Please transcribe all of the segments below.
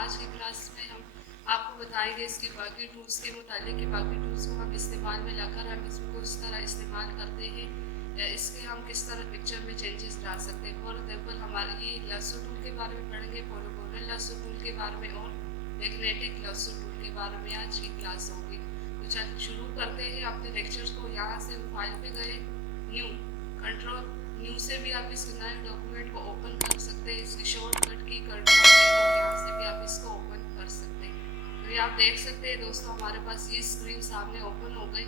आज की क्लास में हम आपको बताएंगे इसके बाकी टूल्स के मुतालिक कि बाकी टूल्स को हम इस्तेमाल में लाकर हम इसको इस तरह इस्तेमाल करते हैं या इसके हम किस तरह पिक्चर में चेंजेस ला सकते हैं। फॉर एग्जाम्पल हमारे ये लासो टूल के बारे में पढ़ेंगे, पॉलीगोनल लासो टूल के बारे में और मैग्नेटिक लासो टूल के बारे में आज की क्लास होगी। तो चल शुरू करते हैं अपने लेक्चर्स को। यहाँ से फाइल पे गए, न्यू, कंट्रोल न्यू से भी आप इस नए डॉक्यूमेंट को ओपन कर सकते हैं। इसकी शॉर्टकट की कंट्रोल और यहाँ से भी आप इसको ओपन कर सकते हैं। तो ये आप देख सकते हैं दोस्तों, हमारे पास ये स्क्रीन सामने ओपन हो गई,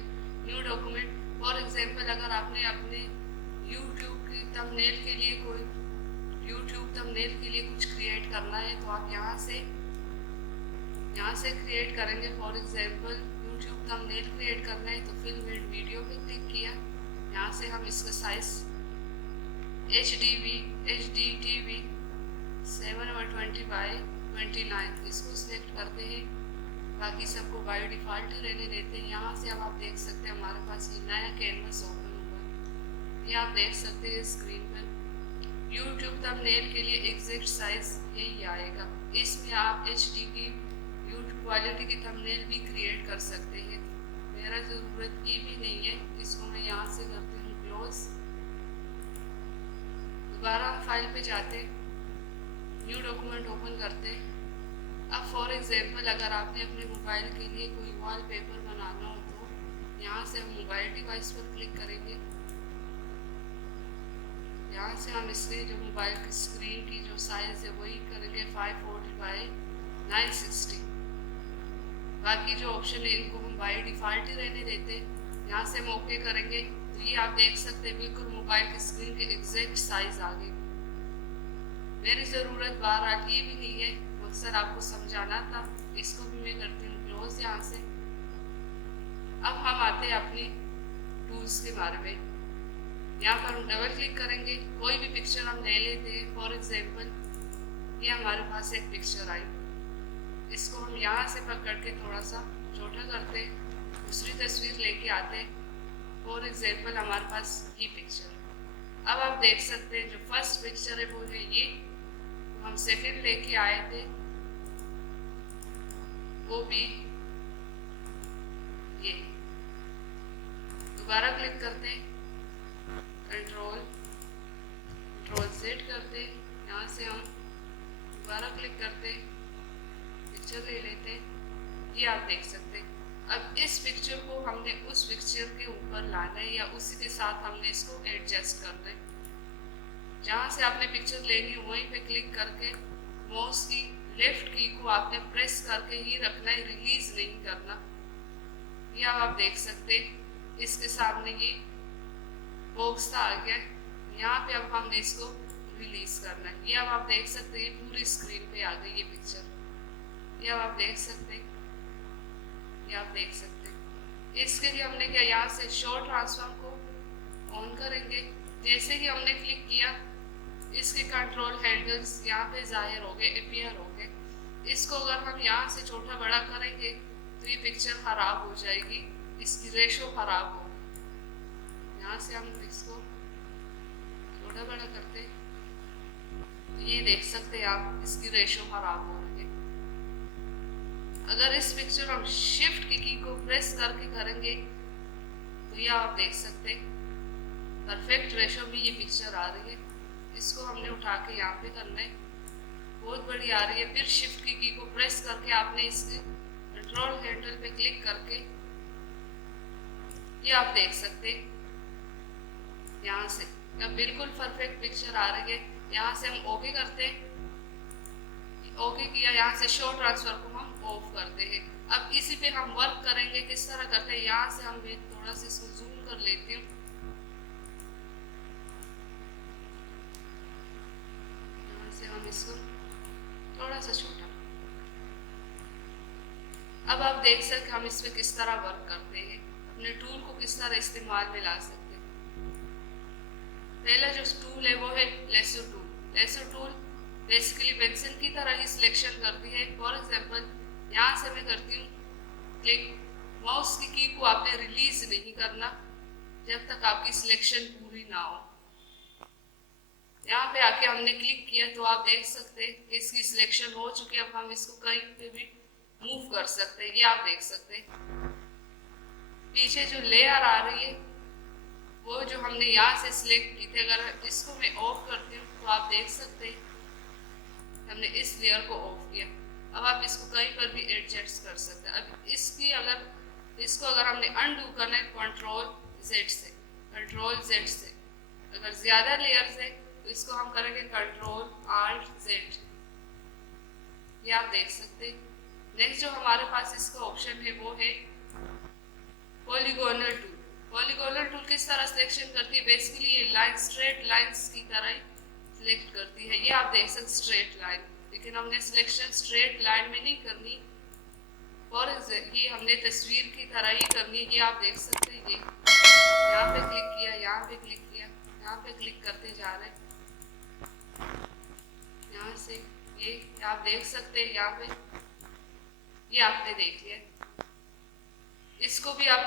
न्यू डॉक्यूमेंट। फॉर एग्जांपल अगर आपने अपने यूट्यूब की थंबनेल के लिए कुछ क्रिएट करना है तो आप यहाँ से क्रिएट करेंगे। For example YouTube thumbnail create करना है तो फिल्म एंड वीडियो पे क्लिक किया। यहाँ से हम इसका साइज HDTV 7/20/29 इसको सिलेक्ट करते हैं। बाकी सबको बायो डिफ़ॉल्ट रहने देते हैं। यहाँ से अब आप देख सकते हैं हमारे पास ये नया कैनवस ओपन हुआ है। ये आप देख सकते हैं स्क्रीन पर। यूट्यूब थंबनेल के लिए एग्जैक्ट साइज यही आएगा। इसमें आप HD की यूट्यूब क्वालिटी की थंबनेल भी क्रिएट कर सकते हैं। मेरा ज़रूरत ये भी नहीं है, इसको मैं यहाँ से करती हूँ क्लोज। दोबारा हम फाइल पे जाते, न्यू डॉक्यूमेंट ओपन करते। अब फॉर एग्जांपल अगर आपने अपने मोबाइल के लिए कोई वॉलपेपर बनाना हो तो यहाँ से हम मोबाइल डिवाइस पर क्लिक करेंगे। यहाँ से हम इसके जो मोबाइल की स्क्रीन की जो साइज़ है वही करेंगे 540/960। बाकी जो ऑप्शन है इनको हम बाय डिफ़ॉल्ट ही रहने देते। यहाँ से हम ओके करेंगे तो ये आप देख सकते हैं बिल्कुल मोबाइल की स्क्रीन के एग्जैक्ट साइज आ गई। मेरी ज़रूरत बहरहाल ये भी नहीं है, मकसद आपको समझाना था। इसको भी मैं करती हूँ क्लोज यहाँ से। अब हम आते हैं अपनी टूल्स के बारे में। यहाँ पर हम डबल क्लिक करेंगे, कोई भी पिक्चर हम ले लेते हैं। फॉर एग्जाम्पल ये हमारे पास एक पिक्चर आई, इसको हम यहाँ से पकड़ के थोड़ा सा छोटा करते, दूसरी तस्वीर लेके आते। फॉर एग्जाम्पल हमारे पास ये पिक्चर। अब आप देख सकते हैं जो फर्स्ट पिक्चर है वो है ये, हम सेकंड लेके आए थे वो भी ये। दोबारा क्लिक करते, कंट्रोल Z करते, यहाँ से हम दोबारा क्लिक करते, पिक्चर ले लेते। ये आप देख सकते हैं। अब इस पिक्चर को हमने उस पिक्चर के ऊपर लाना है या उसी के साथ हमने इसको एडजस्ट करना है। जहाँ से आपने पिक्चर लेनी है वहीं पे क्लिक करके माउस की लेफ्ट की को आपने प्रेस करके ही रखना है, रिलीज नहीं करना। ये अब आप देख सकते हैं इसके सामने ये बॉक्स आ गया। यहाँ पे अब हमने इसको रिलीज करना है। ये अब आप देख सकते हैं पूरी स्क्रीन पे आ गई ये पिक्चर। ये अब आप देख सकते हैं, ये आप देख सकते हैं। इसके लिए हमने क्या, यहाँ से शो ट्रांसफॉर्म को ऑन करेंगे। जैसे ही हमने क्लिक किया इसके कंट्रोल हैंडल्स यहाँ पे जाहिर हो गए, अपीयर हो गए। इसको अगर हम यहाँ से छोटा बड़ा करेंगे तो ये पिक्चर खराब हो जाएगी, इसकी रेशो खराब होगी। यहाँ से हम इसको छोटा बड़ा करते तो ये देख सकते हैं आप इसकी रेशो खराब हो रही है। अगर इस पिक्चर हम शिफ्ट की को प्रेस करके करेंगे तो ये आप देख सकते हैं परफेक्ट रेशो में ये पिक्चर आ रही है। इसको हमने उठा के यहाँ पे करना है, बहुत बड़ी आ रही है। फिर शिफ्ट की को प्रेस करके आपने इसके कंट्रोल हैंडल पे क्लिक करके ये आप देख सकते हैं यहाँ से अब बिल्कुल परफेक्ट पिक्चर आ रही है। यहाँ से हम ओके करते हैं, ओके किया। यहाँ से शो ट्रांसफर को हम ऑफ करते हैं। अब इसी पे हम वर्क करेंगे, किस तरह करते हैं। यहाँ से हम थोड़ा सा इसको जूम कर लेती हूँ। यहाँ से हम इसको थोड़ा सा छोटा। अब आप देख सकते हम इस पे किस तरह वर्क करते हैं, अपने टूल को किस तरह इस्तेमाल में ला सकते हैं। पहला जो टूल है वो है lasso tool. Lasso tool basically pencil की तरह ही सिलेक्शन करती है। फॉर एग्जांपल यहाँ से मैं करती हूँ क्लिक। माउस की को आपने रिलीज नहीं करना जब तक आपकी सिलेक्शन पूरी ना हो। यहाँ पे आके हमने क्लिक किया तो आप देख सकते हैं कि इसकी सिलेक्शन हो चुकी है। अब हम इसको कहीं पे भी मूव कर सकते हैं, ये आप देख सकते हैं। पीछे जो लेयर आ रही है वो जो हमने यहाँ से सिलेक्ट की थी, अगर इसको मैं ऑफ करती हूँ तो आप देख सकते हैं हमने इस लेयर को ऑफ किया। अब आप इसको कहीं पर भी एडजस्ट कर सकते हैं। अब इसको अगर हमने अनडू करना है कंट्रोल जेड से, अगर ज्यादा लेयर्स है तो इसको हम करेंगे कंट्रोल आल्ट जेड, ये आप देख सकते हैं। नेक्स्ट जो हमारे पास इसका ऑप्शन है वो है पॉलीगोनल टूल। पॉलीगोनल टूल किस तरह सिलेक्शन करती है, बेसिकली ये लाइन स्ट्रेट लाइंस की तरह ही सिलेक्ट करती है। ये आप देख सकते स्ट्रेट लाइन, लेकिन हमने सिलेक्शन स्ट्रेट लाइन में नहीं करनी, और ये हमने तस्वीर की तरह ही करनी है। ये आप देख सकते हैं, ये यहाँ पे क्लिक किया, यहाँ पे क्लिक किया, यहाँ पे क्लिक करते जा रहे हैं, यहाँ से ये आप देख सकते हैं। यहाँ पे ये आपने देख लिया। इसको भी आप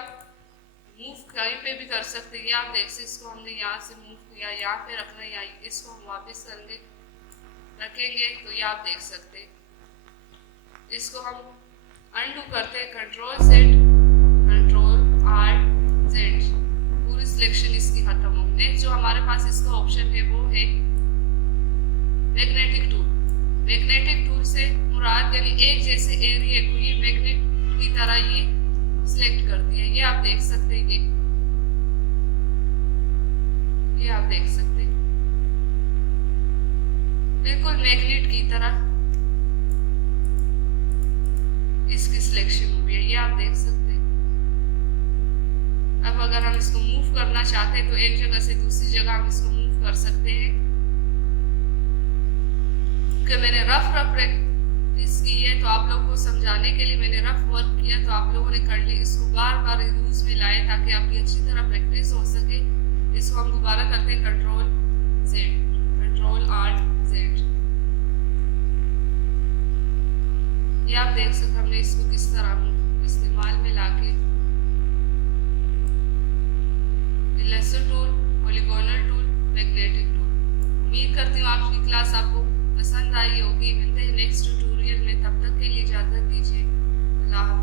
मूव कहीं पे भी कर सकते हैं, ये आप देख सकते। इसको हमने यहाँ से मूव किया, यहाँ पे रखना है, यहाँ इसको हम वापस रखेंगे तो ये आप देख सकते हैं। इसको हम अनडू करते हैं control Z, control alt Z, पूरी सिलेक्शन इसकी खत्म हो। नेक्स्ट जो हमारे पास इसका ऑप्शन है वो है मैग्नेटिक टूल। मैग्नेटिक टूल से मुराद यानी एक जैसे एरिया को ये मैग्नेट की तरह ये सिलेक्ट करती है। ये आप देख सकते हैं, ये आप देख सकते हैं बिल्कुल मैग्नेट की तरह इसकी सिलेक्शन हुई है, ये आप देख सकते हैं। अब अगर हम इसको मूव करना चाहते हैं तो एक जगह से दूसरी जगह हम इसको मूव कर सकते हैं। कि मैंने रफ प्रैक्टिस की है तो आप लोगों को समझाने के लिए मैंने रफ वर्क किया, तो आप लोगों ने कर ली। इसको बार बार यूज में लाए ताकि आपकी अच्छी तरह प्रैक्टिस हो सके। इसको हम दोबारा करते हैं control Z, control alt Z, ये आप देख सकते हमने इसको किस तरह इस्तेमाल में लाके lasso tool, polygonal tool, magnetic tool. उम्मीद करती हूँ आपकी क्लास आपको पसंद आई होगी। मिलते हैं नेक्स्ट ट्यूटोरियल में, तब तक के लिए इजाजत दीजिए। अल्लाह।